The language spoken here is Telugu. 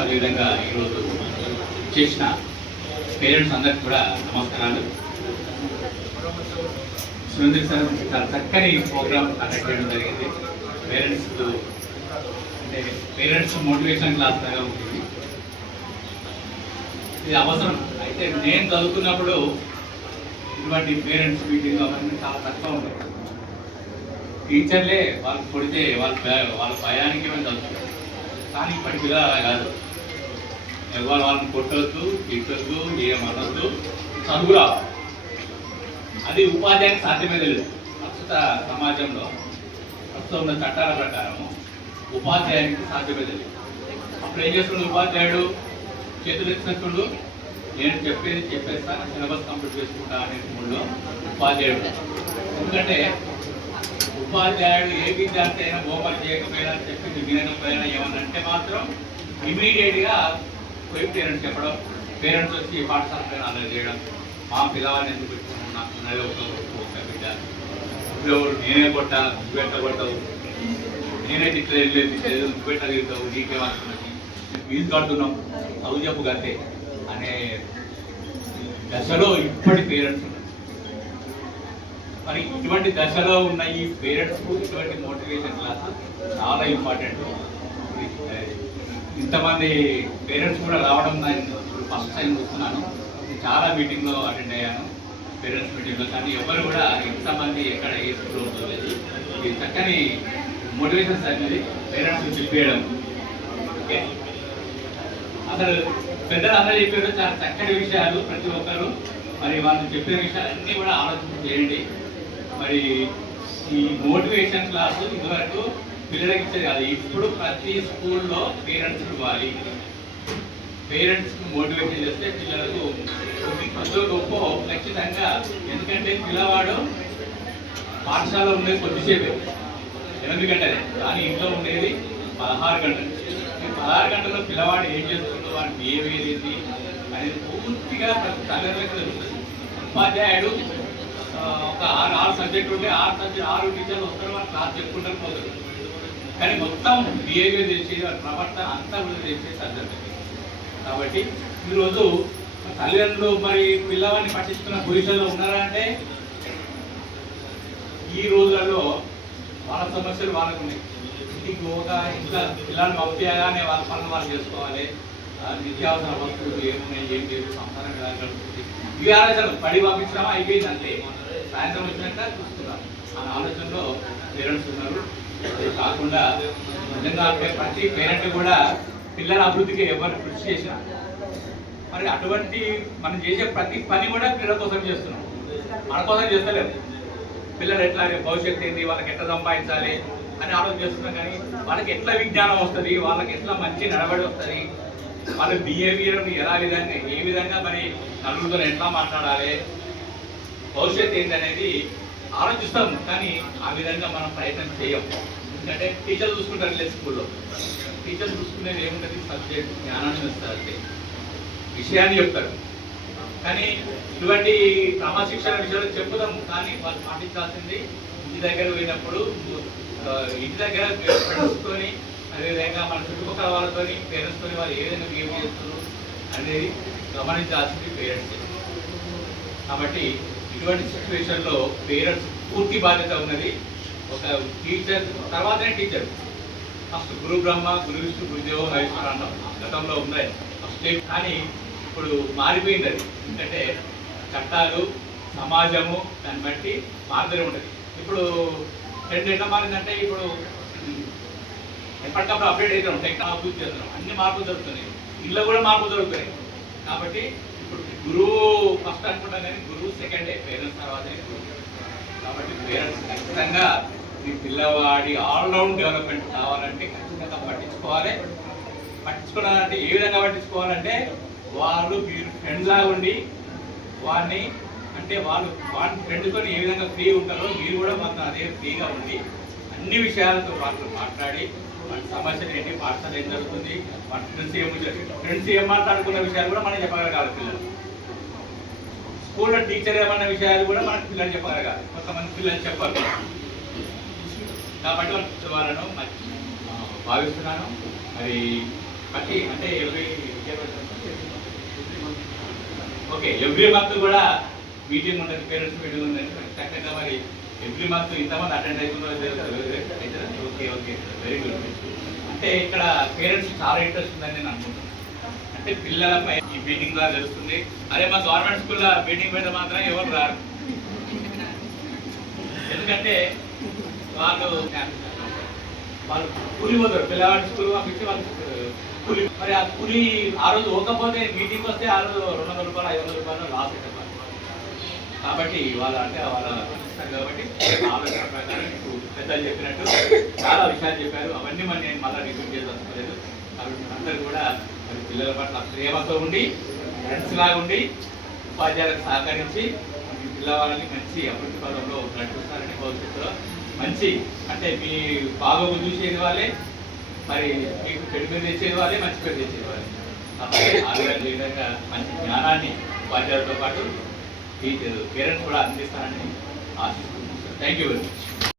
అదేవిధంగా ఈరోజు చేసిన పేరెంట్స్ అందరికి కూడా నమస్కారాలు. సురేంద్ర సార్ చాలా చక్కని ప్రోగ్రామ్ కండక్ట్ చేయడం జరిగింది. పేరెంట్స్ మోటివేషన్ క్లాస్ లాగా ఉంటుంది. ఇది అవసరం. అయితే నేను చదువుతున్నప్పుడు ఇటువంటి పేరెంట్స్ మీటింగ్ అవన్నీ చాలా తక్కువ ఉంటాయి. టీచర్లే వాళ్ళు కొడితే వాళ్ళ భయానికి ఏమైనా చదువుతారు. కానీ ఇప్పటి పిల్లలు అలా కాదు. ఎవరు వాళ్ళని కొట్టద్దు, తిట్టద్దు, ఏమనొద్దు, చదువు రావాలి. అది ఉపాధ్యాయునికి సాధ్యమే లేదు. ప్రస్తుత సమాజంలో ప్రస్తుతం ఉన్న చట్టాల ప్రకారం ఉపాధ్యాయునికి సాధ్యమే లేదు. అప్పుడు ఏం చేస్తున్నాడు ఉపాధ్యాయుడు? చేతులు ఎత్తినప్పుడు నేను చెప్పేస్తాను, సిలబస్ కంప్లీట్ చేసుకుంటా అనే మూడులో ఉపాధ్యాయుడు. ఎందుకంటే ఉపాధ్యాయుడు ఏ విద్యార్థి అయినా హోంవర్క్ చేయకపోయినా, చెప్పింది వినకపోయినా ఏమన్నంటే మాత్రం ఇమీడియట్గా పోయి పేరెంట్స్ చెప్పడం, పేరెంట్స్ వచ్చి పాఠశాల పైన అలా చేయడం, మా పిల్లవాడిని ఎందుకు పెట్టుకున్నాం, నాకు ఉన్నది ఒక బిడ్డ, ఎవరు నేనే కొట్టా, నువ్వెట్ట కొట్టావు, నేనే తిట్టలేదు, నువ్వెట్ట తిరుగుతావు, నీకేమనుకున్నది, ఫీజు కడుతున్నాం, చదువు చెప్పు గతే అనే దశలో ఇప్పటి పేరెంట్స్ ఉన్నారు. మరి ఇటువంటి దశలో ఉన్న ఈ పేరెంట్స్కు ఇటువంటి మోటివేషన్ క్లాస్ చాలా ఇంపార్టెంట్. ఇంతమంది పేరెంట్స్ కూడా రావడం నేను ఫస్ట్ టైం చూస్తున్నాను. చాలా మీటింగ్లో అటెండ్ అయ్యాను, పేరెంట్స్ మీటింగ్లో. కానీ ఎవరు కూడా ఇంతమంది ఎక్కడ ఏ స్కూల్లో చూడలేదు. ఇది చక్కని మోటివేషన్స్ అనేది పేరెంట్స్కి చెప్పేయడం. ఓకే, అసలు పెద్దలు అందరూ చెప్పారు చాలా చక్కటి విషయాలు. ప్రతి ఒక్కరు మరి వాళ్ళు చెప్పిన విషయాలన్నీ కూడా ఆలోచన చేయండి. మరి ఈ మోటివేషన్ క్లాసు ఇదివరకు పిల్లలకి ఇచ్చేది కాదు. ఇప్పుడు ప్రతి స్కూల్లో పేరెంట్స్ ఇవ్వాలి. పేరెంట్స్కి మోటివేషన్ చేస్తే పిల్లలకు కొద్ది గొప్ప ఖచ్చితంగా. ఎందుకంటే పిల్లవాడు పాఠశాల ఉండేది కొద్దిసేపే, 8 గంటలే, కానీ ఇంట్లో ఉండేది 16 గంటలు. ఈ 16 గంటల్లో పిల్లవాడు ఏం చేస్తుందో, వాడి బిహేవియర్ ఏంటి అనేది పూర్తిగా ప్రతి తల్లిదండ్రులకు తెలుస్తుంది. ఉపాధ్యాయుడు ఒక 6 సబ్జెక్టులు ఉంటే 6 టీచర్లు వస్తారు, వాళ్ళు క్లాస్ చెప్పుకుంటారు పోతారు. కానీ మొత్తం బిహేవియర్ తెలిసేది, వాళ్ళ ప్రవర్తన అంతా కూడా తెలిసేది తల్లిదండ్రులకి. కాబట్టి ఈరోజు తల్లిదండ్రులు మరి పిల్లవాడిని పట్టించుకున్న పొజిషన్లో ఉన్నారా అంటే, ఈ రోజులలో వాళ్ళ సమస్యలు వాళ్ళకు ఉన్నాయి. ఇంటికి ఇంట్లో పిల్లల్ని పంపించగానే వాళ్ళ పనులు వాళ్ళు చేసుకోవాలి. నిత్యావసర వస్తువులు ఏమున్నాయి, ఏం లేదు, సంసారం ఎలా గడుపుతుంది, ఇవి ఆలోచనలు. పడి పంపించడమా అయిపోయింది అంతే, సాయంత్రం వచ్చినాక చూస్తున్నాం ఆ ఆలోచనలో పేరెంట్స్ ఉన్నారు. కాకుండా నిజంగా ప్రతి పేరెంట్ కూడా పిల్లల అభివృద్ధికి ఎవరు కృషి చేసినా, మరి అటువంటి మనం చేసే ప్రతి పని కూడా పిల్లల కోసం చేస్తున్నాం, మన కోసం చేస్తలేము. పిల్లలు ఎట్లా భవిష్యత్తు ఏంటి, వాళ్ళకి ఎట్లా సంపాదించాలి అని ఆలోచన చేస్తున్నాం. కానీ వాళ్ళకి ఎట్లా విజ్ఞానం వస్తుంది, వాళ్ళకి ఎట్లా మంచి నడవడి వస్తుంది, వాళ్ళ బిహేవియర్ని ఏ విధంగా మరి నలుగురితో ఎట్లా మాట్లాడాలి, భవిష్యత్తు ఏంటి అనేది ఆలోచిస్తాం, కానీ ఆ విధంగా మనం ప్రయత్నం చేయం. ఎందుకంటే టీచర్లు చూసుకుంటారు లేదు స్కూల్లో. టీచర్లు చూసుకునేది ఏముంటుంది, సబ్జెక్ట్ జ్ఞానాన్ని ఇస్తారంటే విషయాన్ని చెప్తారు. కానీ ఇటువంటి క్రమశిక్షణ విషయాలు చెప్పుదాం, కానీ వాళ్ళు పాటించాల్సింది ఇంటి దగ్గర పోయినప్పుడు ఇంటి దగ్గర ఫ్రెండ్స్తో, అదేవిధంగా మన చుట్టుపక్కల వాళ్ళతో, పేరెంట్స్తో వాళ్ళు ఏ విధంగా బిహేవ్ చేస్తున్నారు అనేది గమనించాల్సింది పేరెంట్స్. కాబట్టి ఇటువంటి సిచ్యువేషన్లో పేరెంట్స్ పూర్తి బాధ్యత ఉన్నది. ఒక టీచర్ తర్వాతనే టీచర్, ఫస్ట్ గురు బ్రహ్మ గురు విష్ణు గురుదేవో మహేశ్వర అన్నాం గతంలో ఉన్నాయి ఫస్ట్. కానీ ఇప్పుడు మారిపోయింది అది. ఎందుకంటే చట్టాలు, సమాజము దాన్ని బట్టి మార్పులు ఉంటుంది. ఇప్పుడు ట్రెండ్ ఎట్లా మారిందంటే, ఇప్పుడు ఎప్పటికప్పుడు అప్డేట్ అవుతాం, టెక్నాలజీ అభివృద్ధి చేస్తున్నాం, అన్ని మార్పులు జరుగుతున్నాయి, ఇళ్ళలో కూడా మార్పులు జరుగుతున్నాయి. కాబట్టి ఇప్పుడు గురువు ఫస్ట్ అనుకుంటాం, కానీ గురువు సెకండే, పేరెంట్స్ తర్వాతే గురువు. కాబట్టి పేరెంట్స్ ఖచ్చితంగా మీ పిల్లవాడి ఆల్రౌండ్ డెవలప్మెంట్ కావాలంటే ఖచ్చితంగా పట్టించుకోవాలి. పట్టించుకోవాలంటే ఏ విధంగా పట్టించుకోవాలంటే, వాళ్ళు మీరు ఫ్రెండ్స్ లాగా ఉండి వాడిని, అంటే వాడి ఫ్రెండ్తో ఏ విధంగా ఫ్రీ ఉంటారో మీరు కూడా మాత్రం అదే ఫ్రీగా ఉండి అన్ని విషయాలతో వాళ్ళు మాట్లాడి, వాటి సమస్యలు ఏంటి, పాఠశాల ఏం జరుగుతుంది, వాటి ఫ్రెండ్స్ ఏం మాట్లాడుకున్న విషయాలు కూడా మనం చెప్పగలగాలి. పిల్లలు స్కూల్లో టీచర్ ఏమన్న విషయాలు కూడా మనకు పిల్లలు చెప్పగలగాలి. కొంతమంది పిల్లలు చెప్పాలి. కాబట్టి వాళ్ళను భావిస్తున్నాను. మరి బట్టి అంటే ఎవ్రీ మంత్ కూడా మీటింగ్ ఉంటుంది, పేరెంట్స్ మీటింగ్ ఉందండి. చక్కగా మరి ఎవ్రీ మంత్ ఇంతమంది అటెండ్ అవుతున్నారు. Okay very good. అంటే ఇక్కడ పేరెంట్స్ చాలా ఇంట్రెస్ట్ ఉందని నేను అనుకుంటున్నాను. అంటే పిల్లలపై ఈ మీటింగ్ ద్వారా తెలుస్తుంది. అదే మా గవర్నమెంట్ స్కూల్లో మీటింగ్ పెడితే మాత్రం ఎవరు రారు. ఎందుకంటే వాళ్ళు కూలి పోతారు, పిల్లవాడి స్కూల్ పంపించి వాళ్ళు కూలి. మరి ఆ కూలి ఆ రోజు పోకపోతే మీటింగ్ వస్తే ఆ రోజు 200 రూపాయలు 500 రూపాయలు లాస్ అవుతారు. కాబట్టి వాళ్ళ ఇస్తారు. కాబట్టి ఆలోచన ప్రకారం ఇప్పుడు పెద్దలు చెప్పినట్టు చాలా విషయాలు చెప్పారు. అవన్నీ మరి నేను మళ్ళీ రిపీట్ చేసేసుకోలేదు. కాబట్టి అందరూ కూడా మరి పిల్లల పట్ల ప్రేమతో ఉండి, ఫ్రెండ్స్ లాగా ఉండి, ఉపాధ్యాయులకు సహకరించి పిల్లవాళ్ళని మంచి అభివృద్ధి పదంలో నడిపిస్తారని భవిష్యత్తులో మంచి, అంటే మీ బాగోగు చూసేది వాళ్ళే, మరి మీకు చెడు పేరు తెచ్చేది వాళ్ళే, మంచి పేరు తెచ్చేది వాళ్ళే. కాబట్టి ఆ విధంగా మంచి జ్ఞానాన్ని ఉపాధ్యాయులతో పాటు పేరెంట్స్ కూడా అందిస్తారని ఆశిస్తున్నాను. Thank you very much.